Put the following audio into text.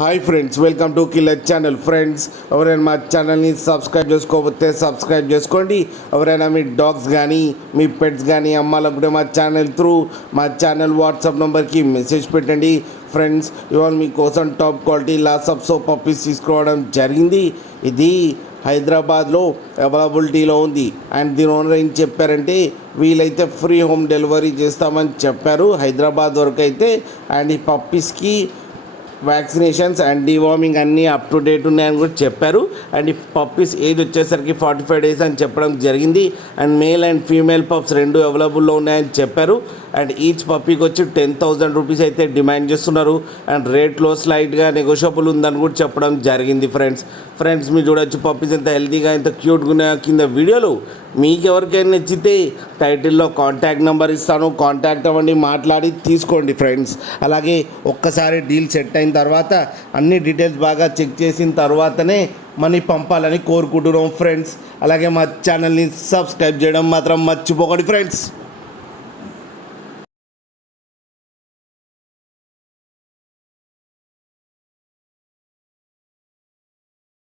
Hi friends, welcome to killer channel. Friends, ఎవరైనా మా ఛానల్ని సబ్స్క్రైబ్ చేసుకోకపోతే సబ్స్క్రైబ్ చేసుకోండి. ఎవరైనా మీ డాగ్స్ కానీ మీ పెట్స్ కానీ అమ్మాలనుకుంటే మా ఛానల్ వాట్సాప్ నెంబర్కి మెసేజ్ పెట్టండి. ఫ్రెండ్స్, ఇవాళ మీకోసం టాప్ క్వాలిటీ లాసప్ సోప్ పప్పీస్ తీసుకురావడం జరిగింది. ఇది హైదరాబాద్లో అవైలబిలిటీలో ఉంది. అండ్ దీని ఓనర్ ఏం చెప్పారంటే వీలైతే ఫ్రీ హోమ్ డెలివరీ చేస్తామని చెప్పారు హైదరాబాద్ వరకు అయితే. అండ్ ఈ పప్పీస్కి వ్యాక్సినేషన్స్ అండ్ డివార్మింగ్ అన్నీ అప్ టు డేట్ ఉన్నాయని కూడా చెప్పారు. అండ్ ఈ పప్పీస్ ఏజ్ వచ్చేసరికి 45 days అని చెప్పడం జరిగింది. And male and female pups రెండు అవైలబుల్లో ఉన్నాయని చెప్పారు. అండ్ ఈచ్ పప్పీకి వచ్చి 10,000 రూపీస్ అయితే డిమాండ్ చేస్తున్నారు. అండ్ రేట్లో స్లైట్గా నెగోషియబుల్ ఉందని కూడా చెప్పడం జరిగింది. ఫ్రెండ్స్ మీరు చూడొచ్చు పప్పీస్ ఎంత హెల్తీగా ఎంత క్యూట్గా ఉన్నాయో కింద వీడియోలో. మీకు ఎవరికైనా నచ్చితే టైటిల్లో కాంటాక్ట్ నెంబర్ ఇస్తాను, కాంటాక్ట్ అవ్వండి, మాట్లాడి తీసుకోండి ఫ్రెండ్స్. అలాగే ఒక్కసారి డీల్ సెట్ అయిన తర్వాత అన్ని డీటెయిల్స్ బాగా చెక్ చేసిన తర్వాతనే మనీ పంపాలని కోరుకుంటున్నాం ఫ్రెండ్స్. అలాగే మా ఛానల్ని సబ్స్క్రైబ్ చేయడం మాత్రం మర్చిపోకండి ఫ్రెండ్స్.